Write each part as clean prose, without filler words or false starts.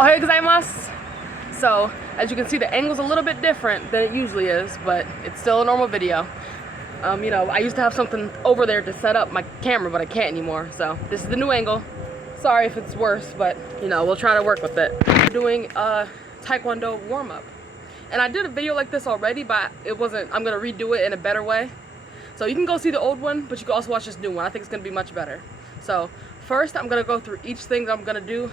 Ohayou gozaimasu. So, as you can see, the angle's a little bit different than it usually is, but it's still a normal video. You know, I used to have something over there to set up my camera, but I can't anymore. So, this is the new angle. Sorry if it's worse, but, you know, we'll try to work with it. We're doing a Taekwondo warm-up. And I did a video like this already, but it wasn't, I'm going to redo it in a better way. So you can go see the old one, but you can also watch this new one. I think it's going to be much better. So, first, I'm going to go through each thing that I'm going to do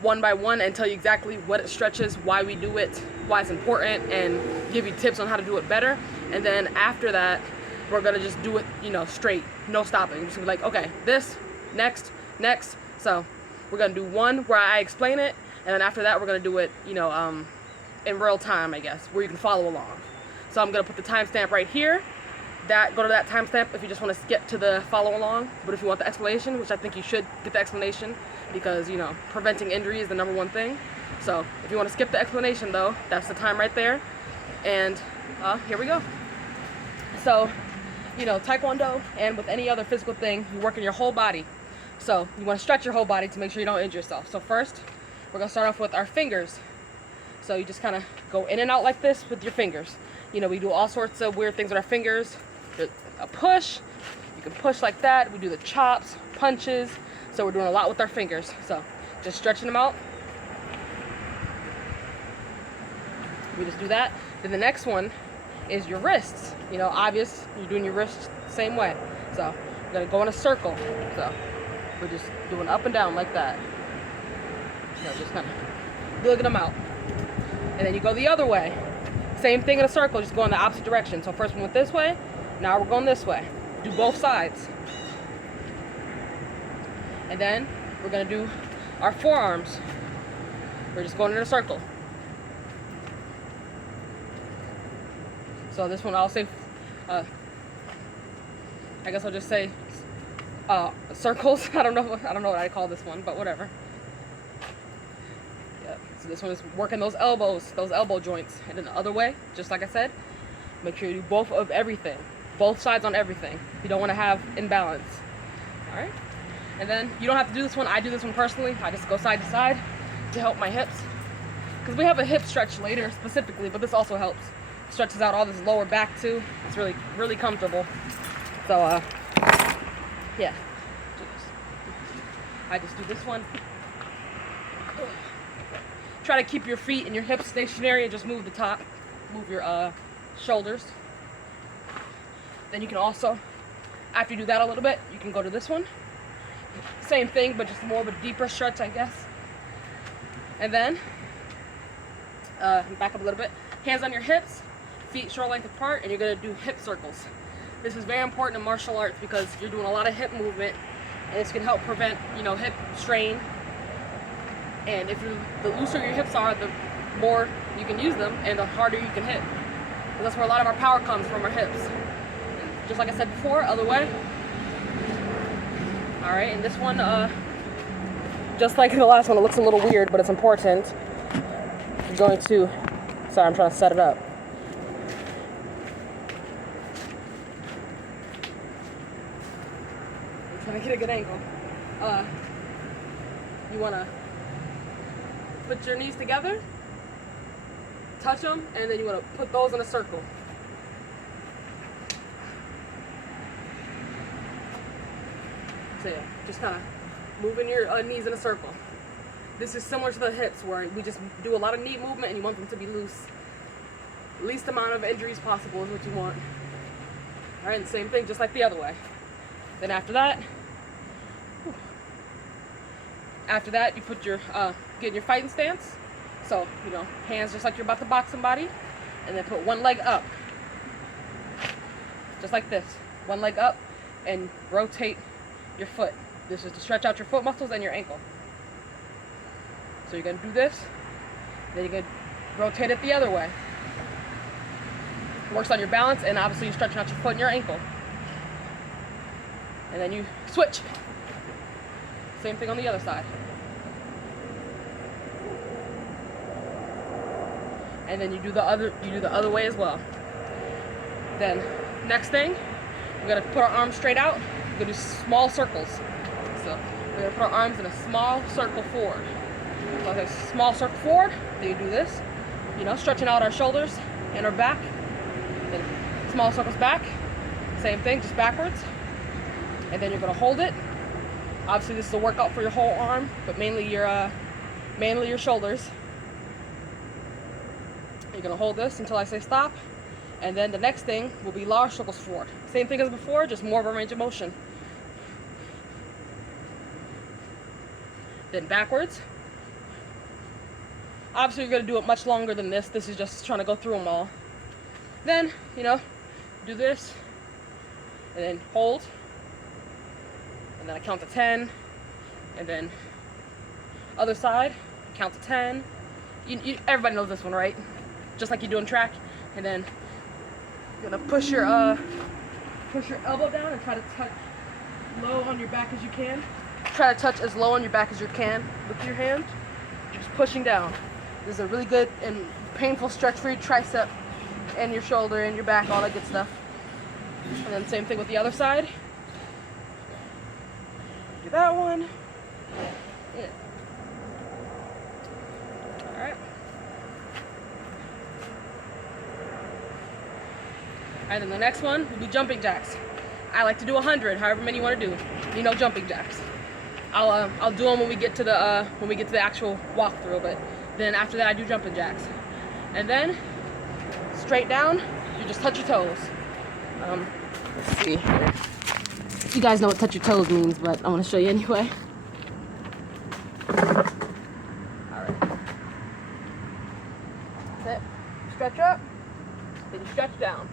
one by one and tell you exactly what it stretches, why we do it, why it's important, and give you tips on how to do it better. And then after that, we're gonna just do it, you know, straight, no stopping. Just be like, okay, this, next. So we're gonna do one where I explain it, and then after that, we're gonna do it, you know, in real time, I guess, where you can follow along. So I'm gonna put the timestamp right here. Go to that timestamp if you just want to skip to the follow along. But if you want the explanation, which I think you should get the explanation, because, you know, preventing injury is the #1 thing. So if you want to skip the explanation, though, that's the time right there. And here we go. So, you know, Taekwondo and with any other physical thing, you work in your whole body. So you want to stretch your whole body to make sure you don't injure yourself. So first, we're going to start off with our fingers. So you just kind of go in and out like this with your fingers. You know, we do all sorts of weird things with our fingers. A push, you can push like that. We do the chops, punches. So we're doing a lot with our fingers. So just stretching them out. We just do that. Then the next one is your wrists. You know, obvious, you're doing your wrists the same way. So we're gonna go in a circle. So we're just doing up and down like that. So just kind of wiggling them out. And then you go the other way. Same thing in a circle, just go in the opposite direction. So first one went this way, now we're going this way. Do both sides. And then we're gonna do our forearms. We're just going in a circle. So this one I'll say, I guess I'll just say circles. I don't know what I call this one, but whatever. So this one is working those elbows, those elbow joints. And then the other way, just like I said, make sure you do both of everything. Both sides on everything. You don't want to have imbalance. Alright? And then you don't have to do this one. I do this one personally. I just go side to side to help my hips. Because we have a hip stretch later specifically, but this also helps. Stretches out all this lower back too. It's really, really comfortable. So, yeah. I just do this one. Try to keep your feet and your hips stationary and just move the top. Move your shoulders. Then you can also, after you do that a little bit, you can go to this one. Same thing, but just more of a deeper stretch, I guess. And then, back up a little bit. Hands on your hips, feet shoulder length apart, and you're gonna do hip circles. This is very important in martial arts because you're doing a lot of hip movement, and this can help prevent, you know, hip strain. And if the looser your hips are, the more you can use them and the harder you can hit. And that's where a lot of our power comes, from our hips. And just like I said before, other way. Alright, and this one, just like the last one, it looks a little weird, but it's important. You're going to, sorry, I'm trying to set it up. I'm trying to get a good angle. You want to put your knees together, touch them, and then you want to put those in a circle. So yeah, just kind of moving your knees in a circle. This is similar to the hips, where we just do a lot of knee movement and you want them to be loose. Least amount of injuries possible is what you want. All right, and same thing, just like the other way. Then after that, you put your, get in your fighting stance. So, you know, hands just like you're about to box somebody. And then put one leg up. Just like this. One leg up and rotate your foot. This is to stretch out your foot muscles and your ankle. So you're going to do this. Then you're going to rotate it the other way. Works on your balance, and obviously you're stretching out your foot and your ankle. And then you switch. Same thing on the other side. And then you do the other way as well. Then next thing, we're gonna put our arms straight out. We're gonna do small circles. So we're gonna put our arms in a small circle forward. So like a small circle forward, then you do this, you know, stretching out our shoulders and our back. Then small circles back, same thing, just backwards. And then you're gonna hold it. Obviously this is a workout for your whole arm, but mainly your shoulders. You're gonna hold this until I say stop. And then the next thing will be large circles forward. Same thing as before, just more of a range of motion. Then backwards. Obviously you're gonna do it much longer than this. This is just trying to go through them all. Then, you know, do this, and then hold. And then I count to 10, and then other side, count to 10. Everybody knows this one, right? Just like you do in track. And then you're gonna push your elbow down and try to touch low on your back as you can. Try to touch as low on your back as you can with your hand. Just pushing down. This is a really good and painful stretch for your tricep and your shoulder and your back, all that good stuff. And then same thing with the other side. Do that one. Yeah. All right. And then the next one will be jumping jacks. I like to do 100, however many you want to do. You know, jumping jacks. I'll do them when we get to the actual walkthrough. But then after that, I do jumping jacks. And then straight down, you just touch your toes. Let's see. You guys know what touch your toes means, but I want to show you anyway. Alright. That's it. Stretch up, then you stretch down.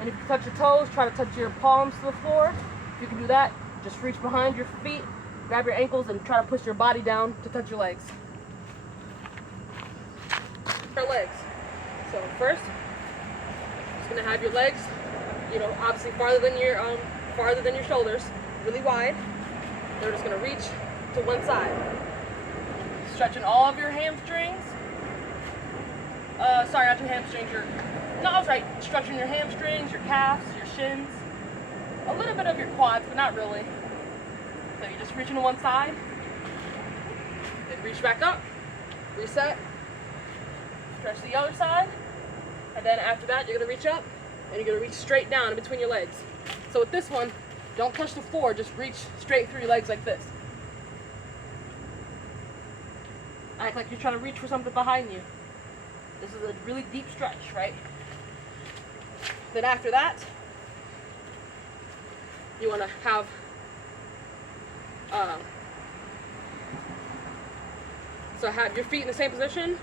And if you touch your toes, try to touch your palms to the floor. If you can do that, just reach behind your feet, grab your ankles, and try to push your body down to touch your legs. Your legs. So first, just gonna have your legs, you know, obviously farther than your shoulders, really wide. They're just gonna reach to one side, stretching all of your hamstrings. Sorry, not your hamstrings. No, I was right. Stretching your hamstrings, your calves, your shins, a little bit of your quads, but not really. So you're just reaching to one side, then reach back up, reset, stretch the other side, and then after that you're gonna reach up and you're gonna reach straight down in between your legs. So with this one, don't touch the floor, just reach straight through your legs like this. Act like you're trying to reach for something behind you. This is a really deep stretch, right? Then after that, you want to have have your feet in the same position.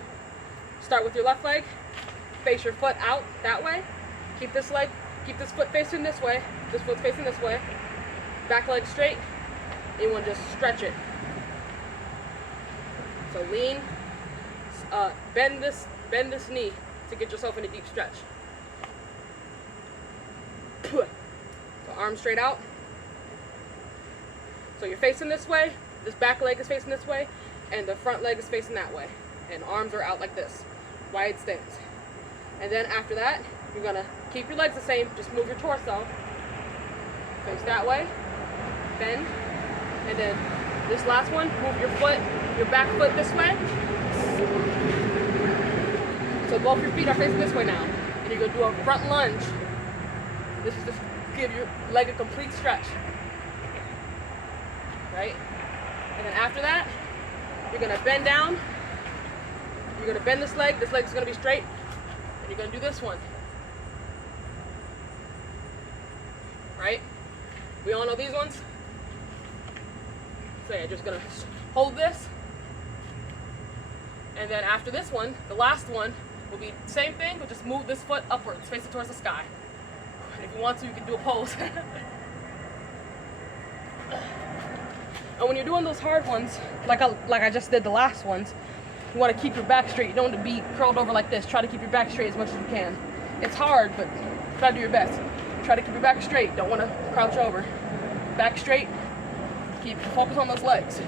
Start with your left leg, face your foot out that way. Keep this foot facing this way. This foot's facing this way. Back leg straight. And you want to just stretch it. So lean, bend this knee to get yourself in a deep stretch. So arms straight out. So you're facing this way, this back leg is facing this way, and the front leg is facing that way. And arms are out like this, wide stance. And then after that, you're gonna keep your legs the same, just move your torso. Face that way, bend, and then this last one, move your back foot this way. So both your feet are facing this way now. And you're gonna do a front lunge. This is just give your leg a complete stretch. Right? And then after that, you're gonna bend down. You're gonna bend this leg is gonna be straight. And you're gonna do this one. Right? We all know these ones. So you're just gonna hold this. And then after this one, the last one will be the same thing, but just move this foot upwards, face it towards the sky. And if you want to, you can do a pose. And when you're doing those hard ones, like I just did the last ones, you want to keep your back straight. You don't want to be curled over like this. Try to keep your back straight as much as you can. It's hard, but try to do your best. Try to keep your back straight. Don't want to crouch over. Back straight. Focus on those legs,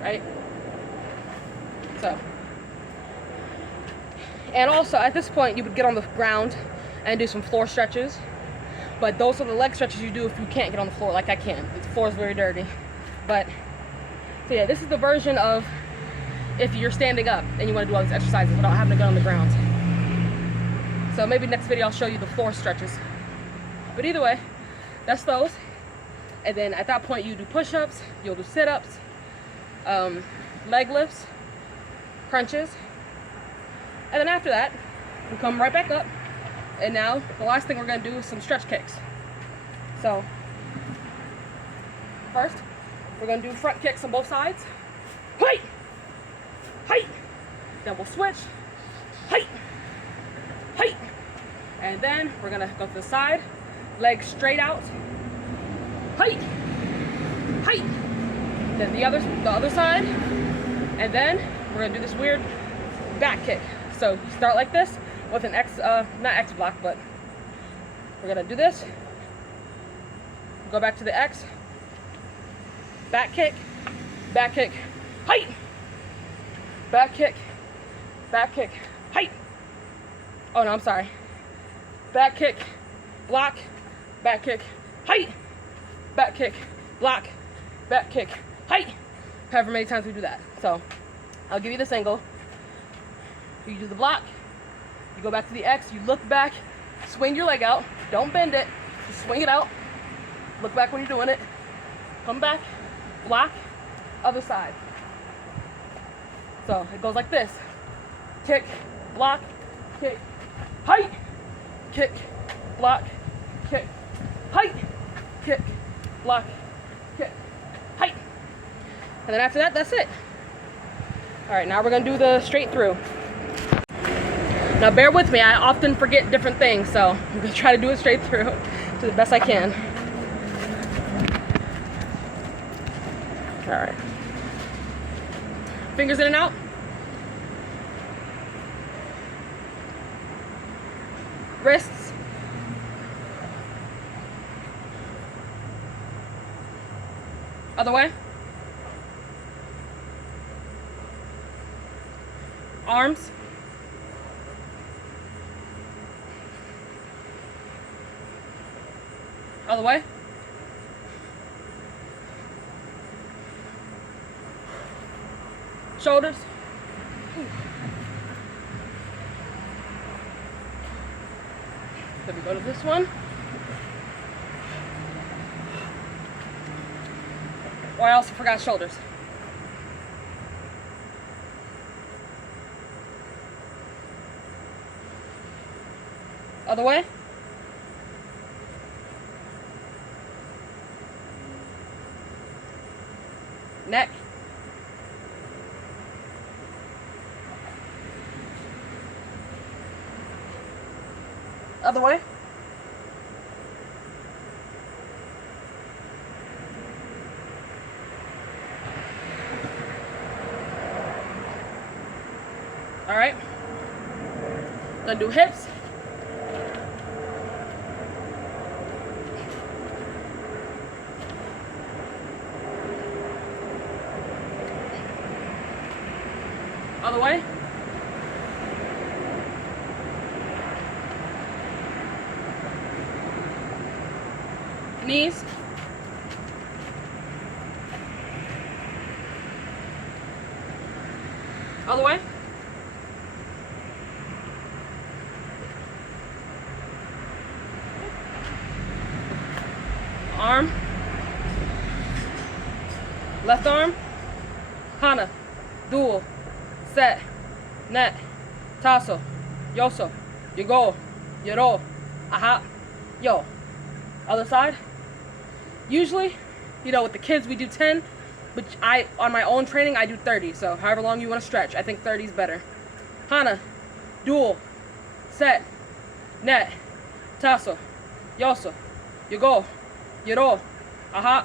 right? So. And also, at this point, you would get on the ground and do some floor stretches. But those are the leg stretches you do if you can't get on the floor like I can. The floor is very dirty. But, so So yeah, this is the version of if you're standing up and you want to do all these exercises without having to go on the ground. So maybe next video I'll show you the floor stretches. But either way, that's those. And then at that point you do push-ups, you'll do sit-ups, leg lifts, crunches. And then after that, we come right back up. And now the last thing we're gonna do is some stretch kicks. So first, we're gonna do front kicks on both sides. Height! Height! Then we'll switch. Height! Height! And then we're gonna go to the side, legs straight out. Height! Height! Then the other side. And then we're gonna do this weird back kick. So you start like this with an X, not X block, but we're gonna do this. Go back to the X. Back kick, height. Back kick, height. Oh no, I'm sorry. Back kick, block, back kick, height. Back kick, block, back kick, height. However many times we do that. So I'll give you this angle. You do the block, you go back to the X, you look back, swing your leg out, don't bend it, just swing it out. Look back when you're doing it. Come back, block, other side. So it goes like this. Kick, block, kick, height, kick, block, kick, height, kick, block, kick, height. And then after that, that's it. All right, now we're gonna do the straight through. Now bear with me, I often forget different things, so I'm gonna try to do it straight through to the best I can. All right. Fingers in and out. Wrists. Other way. Arms. Other way. Shoulders. Then we go to this one. Oh, I also forgot shoulders. Other way. Neck. Other way. All right. Gonna do hips. Other way. Knees. Other way. Arm. Left arm. Hana. Dual. Set. Net. Tasso. Yoso. Yogo. Yoro. Aha. Yo. Other side. Usually, you know, with the kids we do 10, but on my own training I do 30. So however long you want to stretch, I think 30 is better. Hana, dual, set, net, tasso, yoso, yogo, yoro, aha,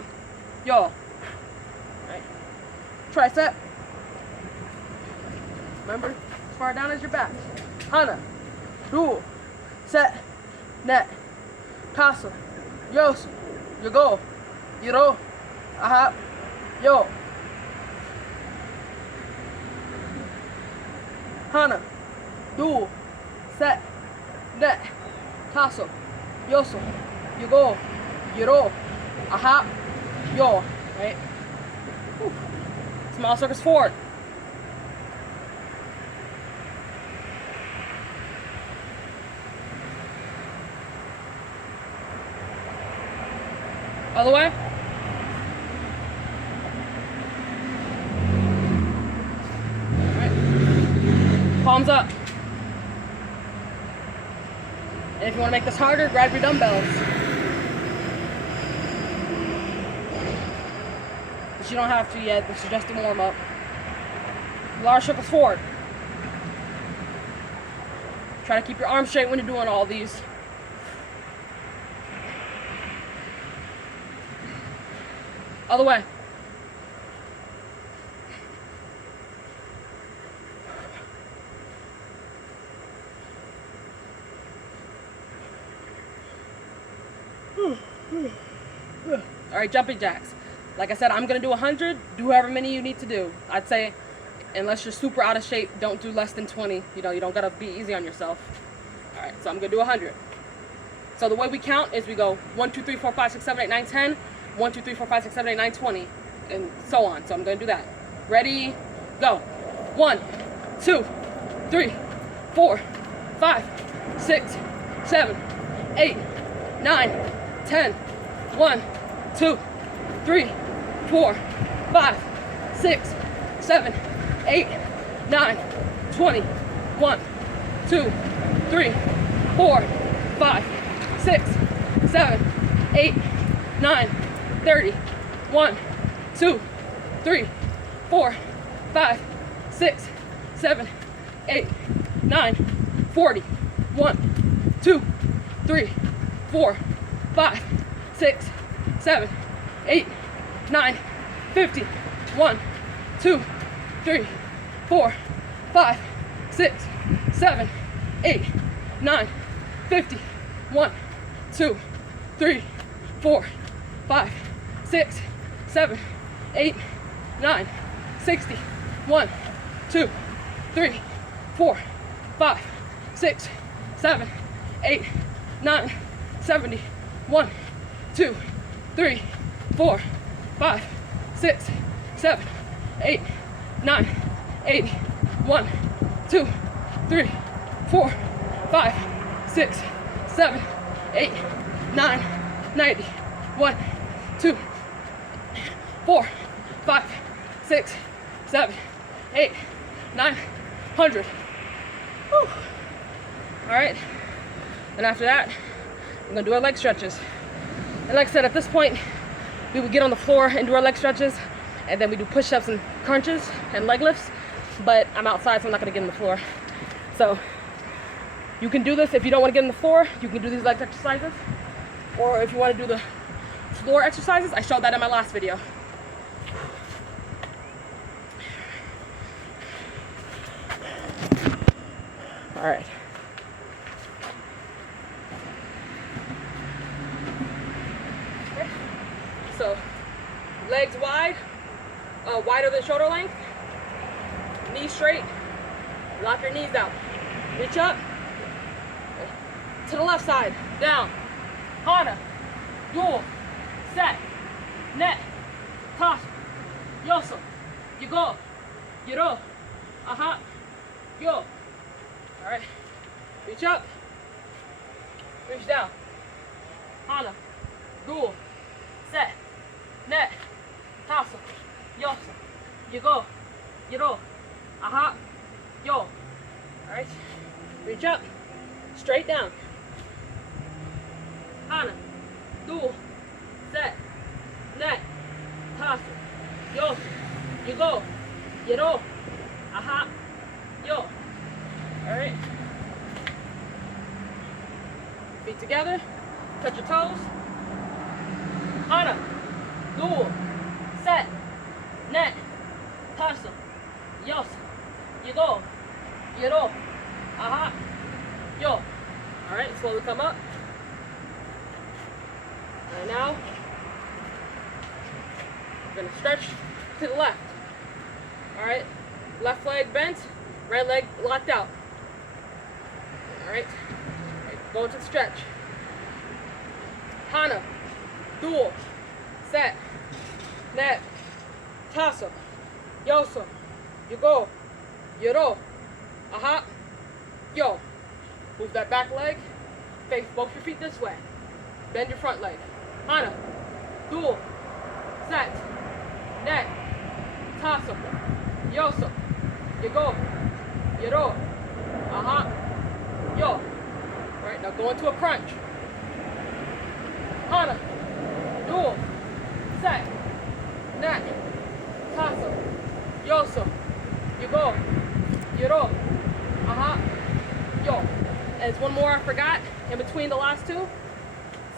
yo. Right. Tricep. Remember, as far down as your back. Hana, dual, set, net, tasso, yoso, yogo, yoro, aha, yo. Hana, dual, set, net, tasso, yoso, yogo, yoro, aha, yo. Right? Whew. Small circles forward. Other way. Right. Palms up. And if you want to make this harder, grab your dumbbells. But you don't have to yet. This is just a warm up. Large circles forward. Try to keep your arms straight when you're doing all these. Other way. All right, jumping jacks. Like I said, I'm gonna do 100. Do however many you need to do. I'd say, unless you're super out of shape, don't do less than 20. You know, you don't gotta be easy on yourself. All right, so I'm gonna do 100. So the way we count is we go 1, 2, 3, 4, 5, 6, 7, 8, 9, 10. 1, 2, 3, 4, 5, 6, 7, 8, 9, 20, and so on. So I'm gonna do that. Ready, go. 1, 2, 3, 4, 5, 6, 7, 8, 9, 10. 1, 2, 3, 4, 5, 6, 7, 8, 9, 20. 1, 2, 3, 4, 5, 6, 7, 8, 9, 30. 1, 2, 3, 4, 5, 6, 7, 8, 9, 40. 1, 2, 3, 4, 5, 6, 7, 8, 9, 50. 1, 2, 3, 4, 5, 6, 7, 8, 9, 50. 1, 2, 3, 4, 5, 6, 7, 8, 9, 60. 1, 2, 3, 4, 5, 6, 7, 8, 9, 70. 1, 2, 3, 4, 5, 6, 7, 8, 9, 80. 1, 2, 3, 4, 5, 6, 7, 8, 9, 90. 1, 2, 4, 5, 6, 7, 8, 9, 100. Whew. All right. And after that, I'm gonna do our leg stretches. And like I said, at this point, we would get on the floor and do our leg stretches, and then we do push-ups and crunches and leg lifts. But I'm outside, so I'm not gonna get on the floor. So you can do this if you don't want to get on the floor. You can do these leg exercises, or if you want to do the floor exercises, I showed that in my last video. All right. Okay. So legs wide, wider than shoulder length, knees straight, lock your knees out, reach up, to the left side, down, Hana, dual, set, net, toss, yoso, you go, you roll, aha, yo. All right, reach up, reach down, Hana, dual, set, net, toss, yoso, you go, you roll, aha, yo. All right, reach up, straight down, Hana, dual, set, net, toss, yo, you go, you roll, aha, yo. All right. Feet together, touch your toes. Hana, dual, set, net, toss, yo, you go, you roll, aha, yo. All right, slowly come up. And now, we're gonna stretch to the left. All right, left leg bent, right leg locked out. All right, go into the stretch. Hana, dual, set, net, toss, yoso, you go, yoro, aha, yo. Move that back leg, face both your feet this way. Bend your front leg. Hana, dual, set, net, tasso, yoso, you go, yoro, aha, yo. All right, now go into a crunch. Hana, dual, set, net, tasso, yoso, you go, yoro, aha, yo. And there's one more I forgot in between the last two.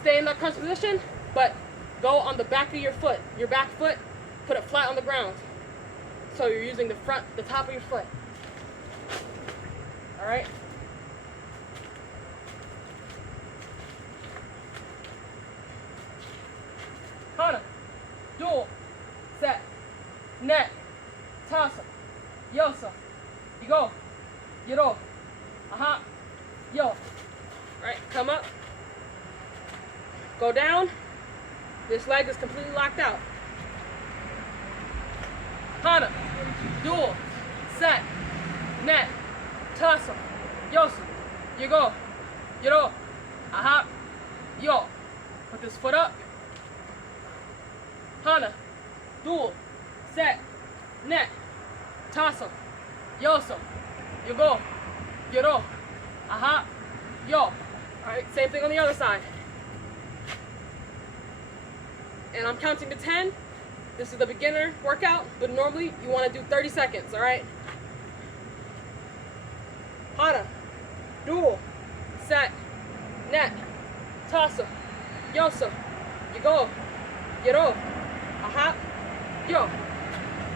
Stay in that crunch position, but go on the back of your foot. Your back foot, put it flat on the ground. So you're using the top of your foot. All right? Hana, dual, set, net, tasso, yoso, you go, yoro, aha, yo. All right, come up, go down. This leg is completely locked out. Hana, dual, set, net, tasso, yoso, you go, yoro, aha, yo. Put this foot up. Hana, dual, set, net, tasso, yoso, you go, yoro, aha, yo. All right, same thing on the other side. And I'm counting to 10. This is the beginner workout, but normally you want to do 30 seconds, all right? Hana, dual, set, net, tasso, yoso, you go, yoro, aha, yo.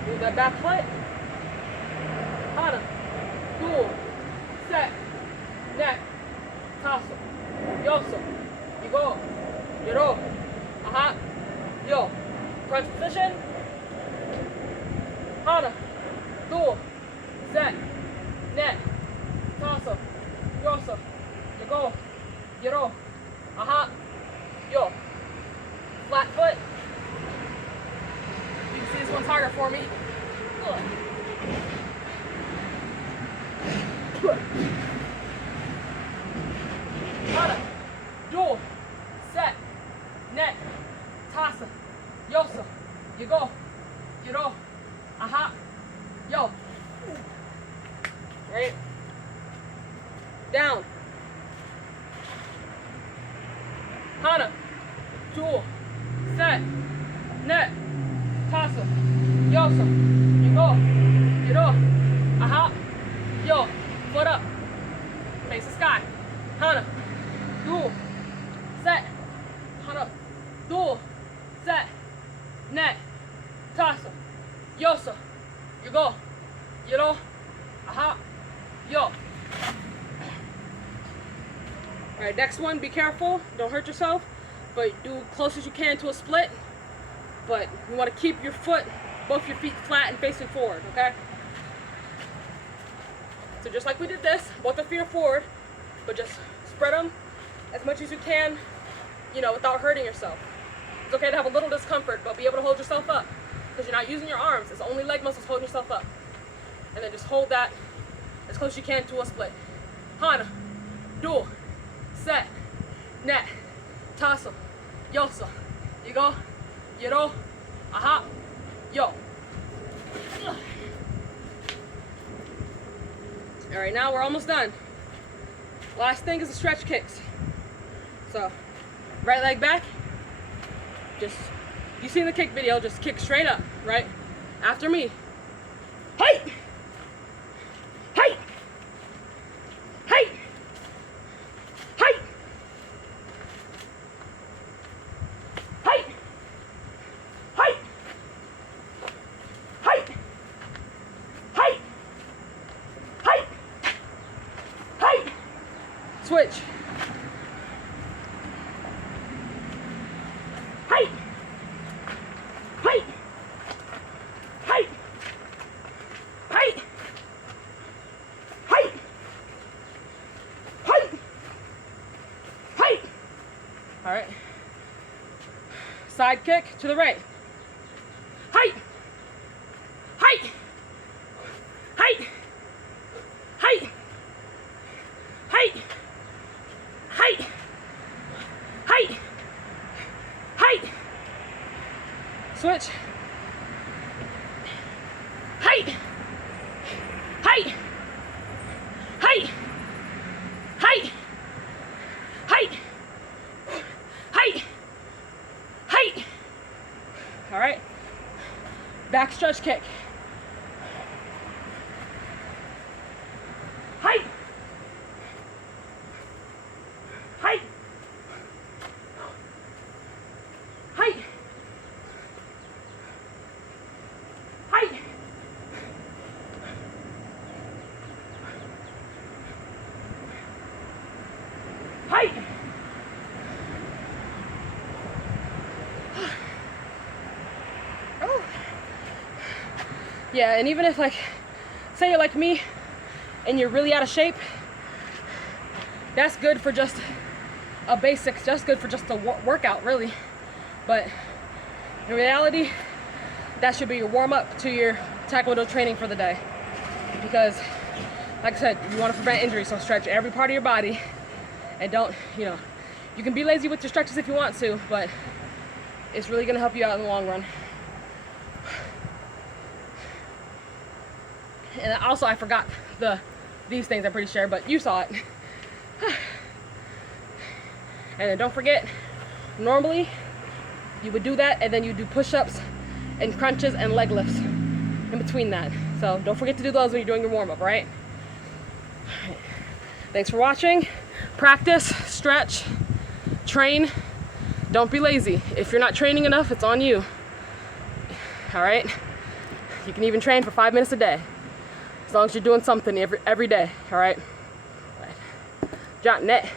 Move that back foot. Hana, dual, set, net, tasso, yoso, you go, yoro, aha, yo. Crunch position. Hana, dual, set, net, tasso, yoso, you go, yoro, aha, yo. Flat foot. You can see this one's harder for me. Hana, dual, set, net, tasso, yoso, you go, yoro, aha, yo. Right? Down. Hana, dual, set, net, tasso, yoso, you go, yoro, aha, yo. Foot up, face the sky. Hana, dual, set, hana, dual, set, net, tasso, yoso, you go, yoro, aha, yo. All right, next one, be careful, don't hurt yourself, but do close as you can to a split. But you want to keep your foot, both your feet flat and facing forward, okay? So just like we did this, both the feet are forward, but just spread them as much as you can, you know, without hurting yourself. It's okay to have a little discomfort, but be able to hold yourself up because you're not using your arms. It's only leg muscles holding yourself up. And then just hold that as close as you can to a split. Hana, dual, set, net, tasso, yoso, you go, yoro, aha, yo. All right, now we're almost done. Last thing is the stretch kicks. So, right leg back. Just, you seen the kick video, just kick straight up, right? After me. Hey! Hey! Hey! Hey! Hey! Hey! Hey! Hey! Hey! Hey! Switch. Hey! Hey! Hey! Hey! Hey! Hey! Hey! All right. Side kick to the right. Hey! Hey! Switch kick. Height. Height. Height. Height. Height. Oh. Yeah, and even if, like, say you're like me and you're really out of shape, that's good for just a basic, just good for just a workout, really. But in reality, that should be your warm-up to your Taekwondo training for the day. Because, like I said, you want to prevent injury, so stretch every part of your body. And don't, you know, you can be lazy with your stretches if you want to, but it's really going to help you out in the long run. And also, I forgot these things, I'm pretty sure, but you saw it. And then don't forget, normally you would do that and then you do push-ups and crunches and leg lifts in between that. So don't forget to do those when you're doing your warm-up, right? Thanks for watching. Practice, stretch, train. Don't be lazy. If you're not training enough, it's on you. All right? You can even train for 5 minutes a day, as long as you're doing something every day. All right? All right. Jot net.